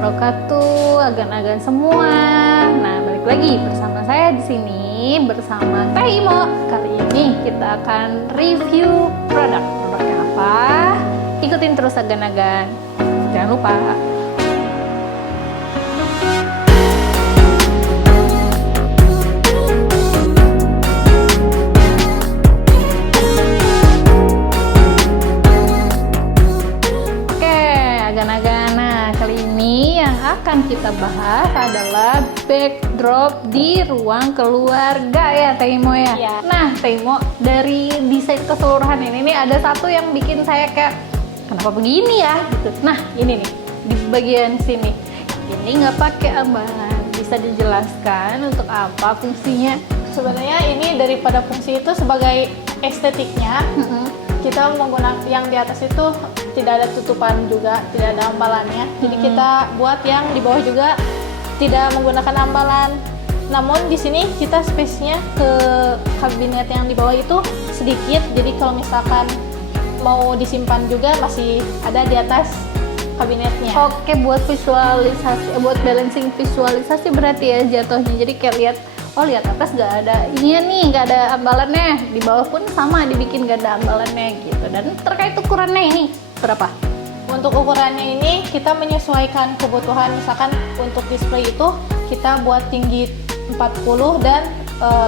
wabarakatuh, agan-agan semua. Nah, balik lagi bersama saya di sini bersama Teh Imo. Kali ini kita akan review produk. Produknya apa? Ikutin terus agan-agan. Jangan lupa. Akan kita bahas adalah backdrop di ruang keluarga ya Teh Imo ya. Ya. Nah Teh Imo, dari desain keseluruhan ini ada satu yang bikin saya kayak kenapa begini ya gitu. Nah ini nih di bagian sini ini nggak pakai ambalan, bisa dijelaskan untuk apa fungsinya? Sebenarnya ini daripada fungsi itu sebagai estetiknya, kita menggunakan yang di atas itu tidak ada tutupan juga, tidak ada ambalannya. Jadi kita buat yang di bawah juga tidak menggunakan ambalan. Namun di sini kita space-nya ke kabinet yang di bawah itu sedikit. Jadi kalau misalkan mau disimpan juga masih ada di atas kabinetnya. Oke, buat visualisasi, buat balancing visualisasi berarti ya jatuhnya. Jadi kayak lihat, oh lihat atas nggak ada ininya nih, nggak ada ambalannya. Di bawah pun sama dibikin nggak ada ambalannya gitu. Dan terkait ukurannya ini berapa? Untuk ukurannya ini kita menyesuaikan kebutuhan. Misalkan untuk display itu kita buat tinggi 40 dan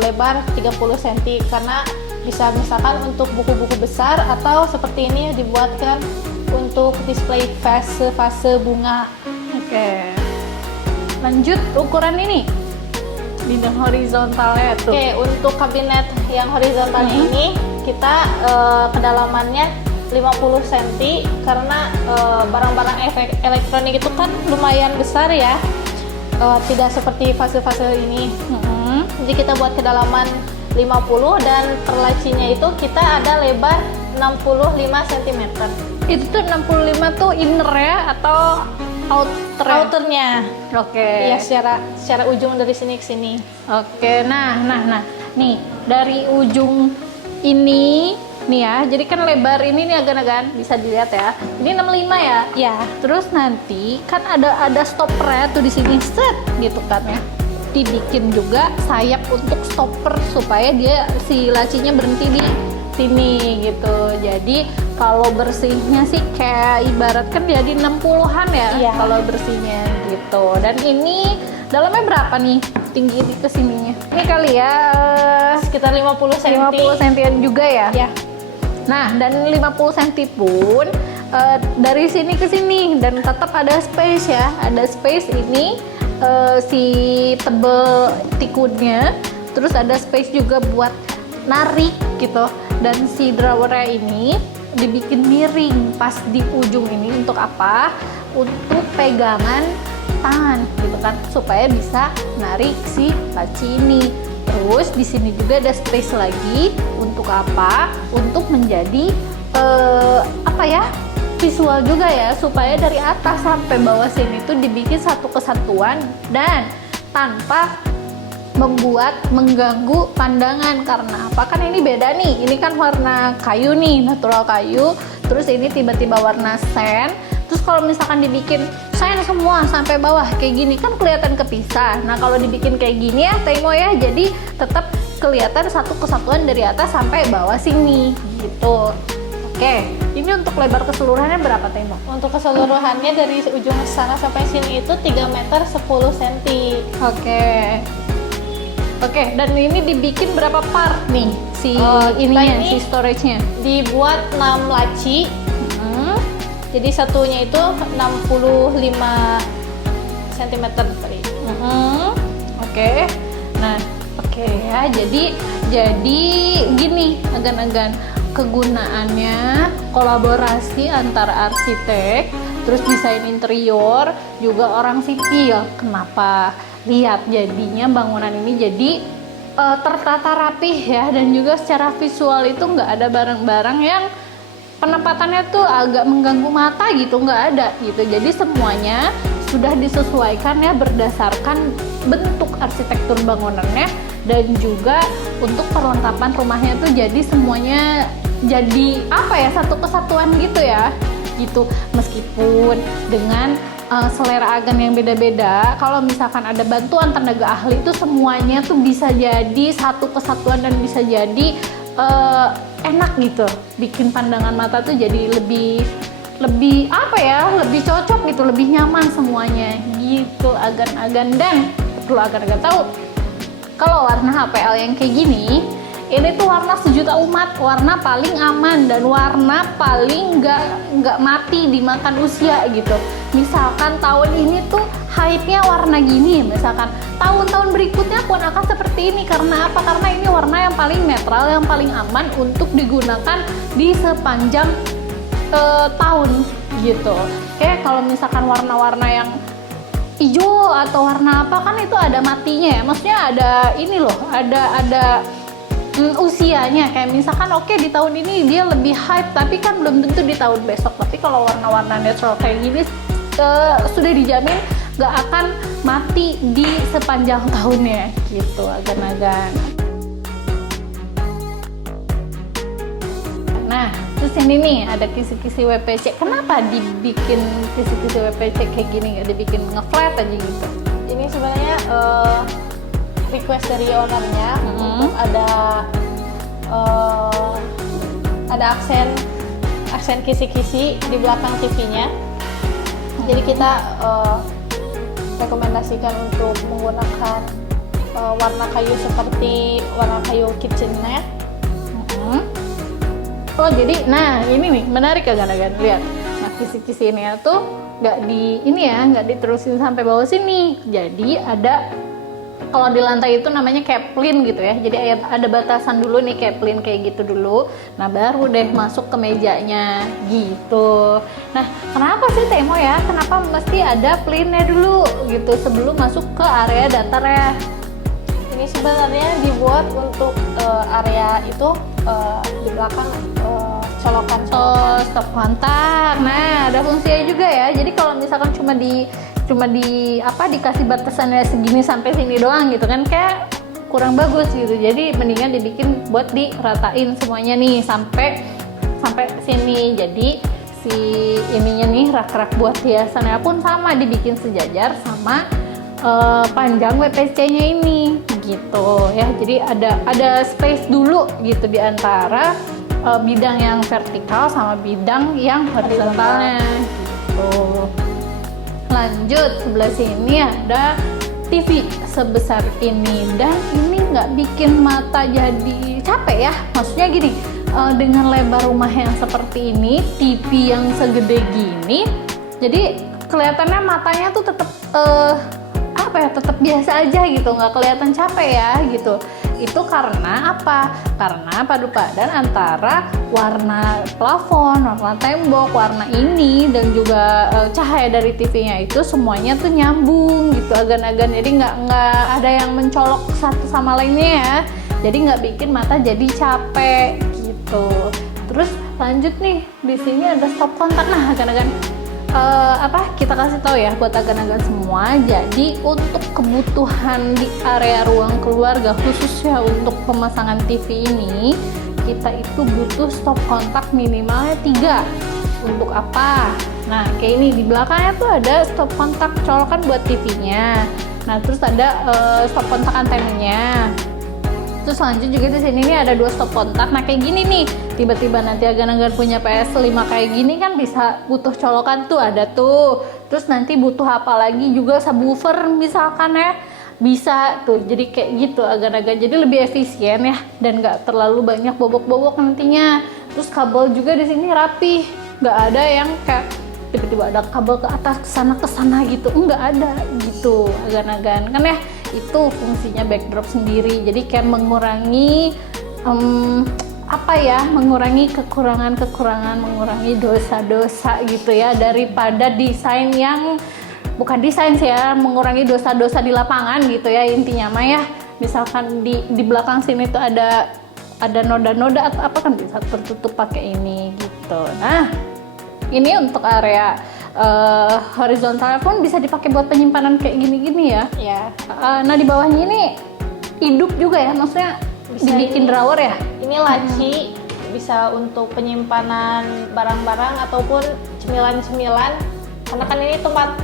lebar 30 cm karena bisa misalkan untuk buku-buku besar atau seperti ini dibuatkan untuk display fase bunga. Oke. Lanjut ukuran ini. Bidang horizontalnya tuh. Oke, untuk kabinet yang horizontalnya ini kita kedalamannya 50 cm karena barang-barang elektronik itu kan lumayan besar ya, tidak seperti fase-fase ini. Jadi kita buat kedalaman 50 dan perlacinya itu kita ada lebar 65 cm. Itu tuh 65 tuh inner ya atau outernya? Oke. Ya secara ujung dari sini ke sini. Oke, nah, nih dari ujung ini nih ya, jadi kan lebar ini nih agan-agan bisa dilihat ya. Ini 65 ya. Ya. Terus nanti kan ada stoppernya tuh di sini set gitu kan ya. Dibikin juga sayap untuk stopper supaya dia si lacinya berhenti di sini gitu. Jadi kalau bersihnya sih kayak ibaratkan jadi 60-an ya. Iya. Kalau bersihnya gitu. Dan ini dalamnya berapa nih tinggi di kesininya? Ini kali ya Sekitar 50 cm. 50 cm juga ya. Ya. Nah, dan 50 cm pun dari sini ke sini dan tetap ada space ya. Ada space ini si tebel tikunnya. Terus ada space juga buat narik gitu. Dan si drawernya ini dibikin miring pas di ujung ini untuk apa? Untuk pegangan tangan gitu kan, supaya bisa narik si laci ini. Terus di sini juga ada space lagi untuk apa? Untuk menjadi apa ya? Visual juga ya, supaya dari atas sampai bawah sini tuh dibikin satu kesatuan dan tanpa mengganggu pandangan. Karena apa? Kan ini beda nih, ini kan warna kayu nih, natural kayu, terus ini tiba-tiba warna sand. Terus kalau misalkan dibikin sand semua sampai bawah kayak gini kan kelihatan kepisah. Nah kalau dibikin kayak gini ya Teh Imo ya, jadi tetap kelihatan satu kesatuan dari atas sampai bawah sini gitu. Oke, ini untuk lebar keseluruhannya berapa Teh Imo? Untuk keseluruhannya dari ujung sana sampai sini itu 3 meter 10 cm. Oke, dan ini dibikin berapa part nih si ininya, si storage-nya? Dibuat 6 laci. Jadi satunya itu 65 cm tadi. Oke. Nah, oke ya. Jadi gini agan-agan, kegunaannya kolaborasi antara arsitek, terus desain interior, juga orang sipil. Kenapa? Lihat jadinya bangunan ini jadi tertata rapih ya, dan juga secara visual itu nggak ada barang-barang yang penempatannya tuh agak mengganggu mata gitu, nggak ada gitu. Jadi semuanya sudah disesuaikan ya berdasarkan bentuk arsitektur bangunannya, dan juga untuk perlengkapan rumahnya tuh jadi semuanya jadi apa ya, satu kesatuan gitu ya gitu. Meskipun dengan selera Agan yang beda-beda, kalau misalkan ada bantuan tenaga ahli itu semuanya tuh bisa jadi satu kesatuan dan bisa jadi enak gitu, bikin pandangan mata tuh jadi lebih apa ya, lebih cocok gitu, lebih nyaman semuanya gitu Agan-Agan. Dan perlu Agan-Agan tahu, kalau warna HPL yang kayak gini, ini tuh warna sejuta umat, warna paling aman dan warna paling nggak mati dimakan usia gitu. Misalkan tahun ini tuh hype-nya warna gini, misalkan tahun-tahun berikutnya pun akan seperti ini. Karena apa? Karena ini warna yang paling netral, yang paling aman untuk digunakan di sepanjang tahun gitu. Kayak kalau misalkan warna-warna yang hijau atau warna apa kan itu ada matinya ya, maksudnya ada ini loh, ada usianya. Kayak misalkan oke, di tahun ini dia lebih hype, tapi kan belum tentu di tahun besok. Tapi kalau warna-warna natural kayak gini sudah dijamin gak akan mati di sepanjang tahunnya gitu Agan-Agan. Nah, terus ini nih ada kisi-kisi WPC. Kenapa dibikin kisi-kisi WPC kayak gini, gak dibikin nge-flat aja gitu? Ini sebenarnya request dari ownernya untuk ada aksen kisi-kisi di belakang TV-nya. Jadi kita rekomendasikan untuk menggunakan warna kayu seperti warna kayu kitchennya. Oh jadi, nah ini nih menarik Agan-Agan, lihat. Nah kisi-kisi ini tuh nggak diterusin sampai bawah sini. Jadi ada, kalau di lantai itu namanya caplin gitu ya. Jadi ada batasan dulu nih, caplin kayak gitu dulu. Nah baru deh masuk ke mejanya gitu. Nah kenapa sih Temo ya? Kenapa mesti ada plinnya dulu gitu sebelum masuk ke area datar ya? Ini sebenarnya dibuat untuk area itu di belakang colokan. Oh, stop kontak. Nah ada fungsinya juga ya. Jadi kalau misalkan cuma dikasih batasannya segini sampai sini doang gitu kan, kayak kurang bagus gitu. Jadi mendingan dibikin buat diratain semuanya nih sampai sini. Jadi si ininya nih, rak-rak buat hiasannya pun sama dibikin sejajar sama panjang WPC-nya ini gitu ya. Jadi ada space dulu gitu di antara bidang yang vertikal sama bidang yang horizontalnya gitu. Lanjut, sebelah sini ada TV sebesar ini, dan ini nggak bikin mata jadi capek ya. Maksudnya gini, dengan lebar rumah yang seperti ini, TV yang segede gini, jadi kelihatannya matanya tuh tetap tetap biasa aja gitu, nggak kelihatan capek ya gitu. Itu karena apa? Karena padu padan antara warna plafon, warna tembok, warna ini, dan juga cahaya dari TV-nya itu semuanya tuh nyambung gitu Agan-Agan. Jadi nggak ada yang mencolok satu sama lainnya ya. Jadi nggak bikin mata jadi capek gitu. Terus lanjut nih, di sini ada stop kontak. Nah Agan-Agan, kita kasih tahu ya buat Agan-Agan semua. Jadi untuk kebutuhan di area ruang keluarga, khususnya untuk pemasangan TV ini, kita itu butuh stop kontak minimalnya 3. Untuk apa? Nah kayak ini di belakangnya tuh ada stop kontak colokan buat TV-nya. Nah terus ada stop kontak antenanya. Terus lanjut juga di sini nih ada 2 stop kontak. Nah kayak gini nih, tiba-tiba nanti Agan-Agan punya PS5 kayak gini kan bisa butuh colokan tuh, ada tuh. Terus nanti butuh apa lagi juga, subwoofer misalkan ya, bisa tuh. Jadi kayak gitu Agan-Agan, jadi lebih efisien ya dan nggak terlalu banyak bobok-bobok nantinya. Terus kabel juga di sini rapi, nggak ada yang kayak tiba-tiba ada kabel ke atas ke sana gitu, nggak ada gitu Agan-Agan kan ya. Itu fungsinya backdrop sendiri, jadi kayak mengurangi mengurangi kekurangan, mengurangi dosa-dosa gitu ya, daripada desain yang bukan desain sih ya, mengurangi dosa-dosa di lapangan gitu ya intinya mah ya. Misalkan di belakang sini tuh ada noda-noda atau apa kan bisa tertutup pakai ini gitu. Nah ini untuk area horizontal pun bisa dipakai buat penyimpanan kayak gini-gini ya. Ya. Nah di bawahnya ini hidup juga ya, maksudnya Bisa dibikin drawer ya. Ini laci, bisa untuk penyimpanan barang-barang ataupun cemilan-cemilan. Karena kan ini tempat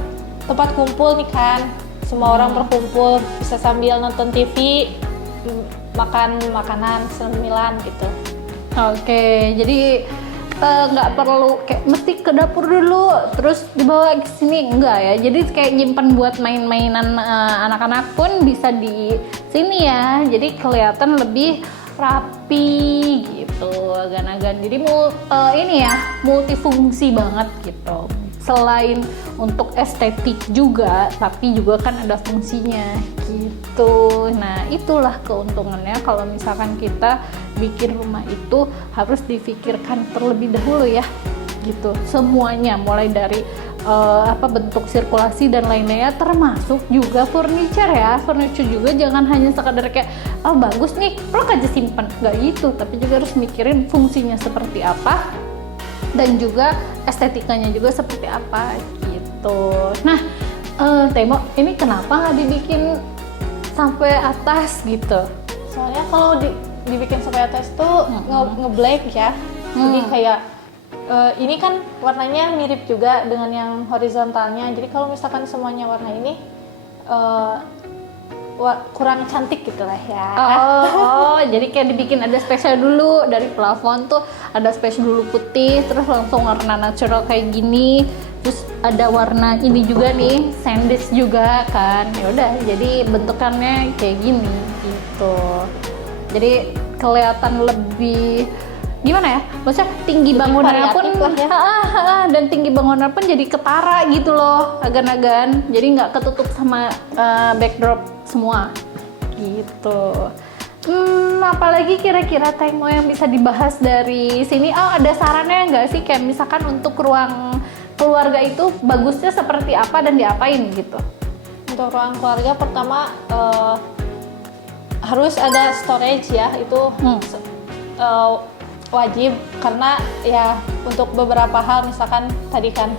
tempat kumpul nih kan, semua orang berkumpul, bisa sambil nonton TV, makan makanan cemilan gitu. Oke, jadi nggak perlu kayak mesti ke dapur dulu terus dibawa ke sini, enggak ya. Jadi kayak nyimpan buat main-mainan anak-anak pun bisa di sini ya. Jadi kelihatan lebih rapi gitu agan-agan. Jadi ini ya multifungsi banget gitu. Selain untuk estetik juga, tapi juga kan ada fungsinya gitu. Nah, itulah keuntungannya kalau misalkan kita bikin rumah itu harus difikirkan terlebih dahulu ya gitu. Semuanya mulai dari bentuk sirkulasi dan lain-lainnya, termasuk juga furniture ya. Furniture juga jangan hanya sekadar kayak bagus nih, lo aja simpan, nggak gitu, tapi juga harus mikirin fungsinya seperti apa dan juga estetikanya juga seperti apa gitu. Nah, Temo, ini kenapa nggak dibikin sampai atas gitu? Soalnya kalau dibikin sampai atas tuh nge-black ya. Jadi kayak ini kan warnanya mirip juga dengan yang horizontalnya. Jadi kalau misalkan semuanya warna ini kurang cantik gitu lah ya. Jadi kayak dibikin ada spesial dulu dari plafon tuh, ada spesial dulu putih, terus langsung warna natural kayak gini, terus ada warna ini juga nih, sandwich juga kan. Ya udah, jadi bentukannya kayak gini gitu. Jadi kelihatan lebih gimana ya? Maksudnya tinggi bangunannya pun ya. Dan tinggi bangunan pun jadi ketara gitu loh, agan-agan. Jadi nggak ketutup sama backdrop semua gitu. Apalagi kira-kira Temo yang bisa dibahas dari sini? Ada sarannya nggak sih, kayak misalkan untuk ruang keluarga itu bagusnya seperti apa dan diapain gitu? Untuk ruang keluarga pertama harus ada storage ya, itu wajib, karena ya untuk beberapa hal, misalkan tadi kan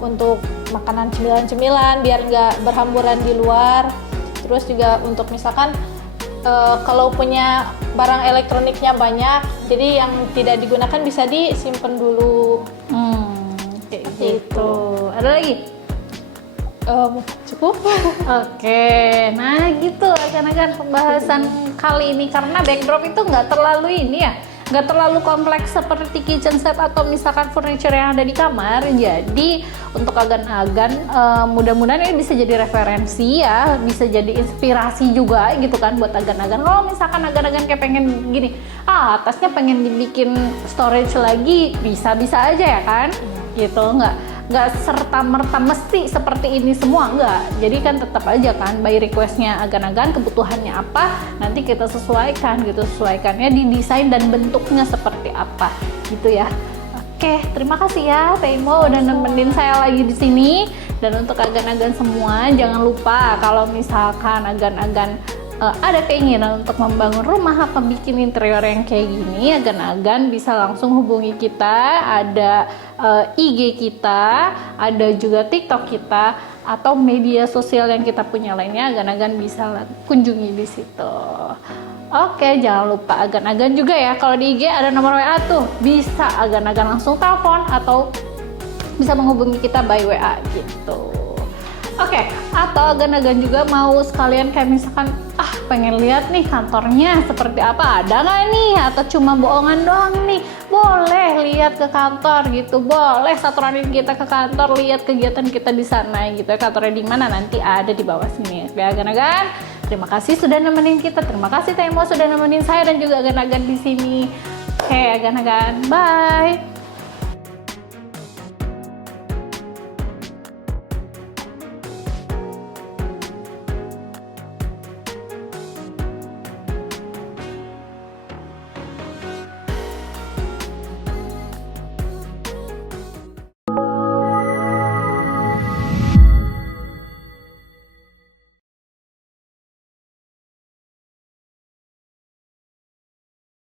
untuk makanan cemilan-cemilan biar nggak berhamburan di luar. Terus juga untuk misalkan kalau punya barang elektroniknya banyak, jadi yang tidak digunakan bisa disimpan dulu. Kayak gitu. Ada lagi? Cukup. Oke, nah gitu akan pembahasan kali ini, karena backdrop itu nggak terlalu ini ya, nggak terlalu kompleks seperti kitchen set atau misalkan furniture yang ada di kamar. Jadi untuk agan-agan mudah-mudahan ini bisa jadi referensi ya, bisa jadi inspirasi juga gitu kan buat agan-agan. Kalau misalkan agan-agan kayak pengen gini, atasnya pengen dibikin storage lagi, bisa-bisa aja ya kan, gitu. Nggak serta-merta mesti seperti ini semua, nggak. Jadi kan tetap aja kan by requestnya agan-agan, kebutuhannya apa, nanti kita sesuaikan gitu, sesuaikannya di desain dan bentuknya seperti apa gitu ya. Oke, terima kasih ya Temo udah nemenin saya lagi di sini. Dan untuk agan-agan semua, jangan lupa kalau misalkan agan-agan ada keinginan untuk membangun rumah apa bikin interior yang kayak gini, agan-agan bisa langsung hubungi kita. Ada IG kita, ada juga TikTok kita, atau media sosial yang kita punya lainnya, agan-agan bisa kunjungi di situ. Oke, jangan lupa agan-agan juga ya, kalau di IG ada nomor WA tuh, bisa agan-agan langsung telepon atau bisa menghubungi kita by WA gitu. Oke, atau agan-agan juga mau sekalian kayak misalkan pengen lihat nih kantornya seperti apa, ada nggak nih, atau cuma bohongan doang nih, boleh lihat ke kantor gitu, boleh saturan kita ke kantor, lihat kegiatan kita di sana gitu. Kantornya di mana nanti ada di bawah sini. Oke, agan-agan, terima kasih sudah nemenin kita, terima kasih Temo sudah nemenin saya dan juga agan-agan di sini. Oke, agan-agan, bye.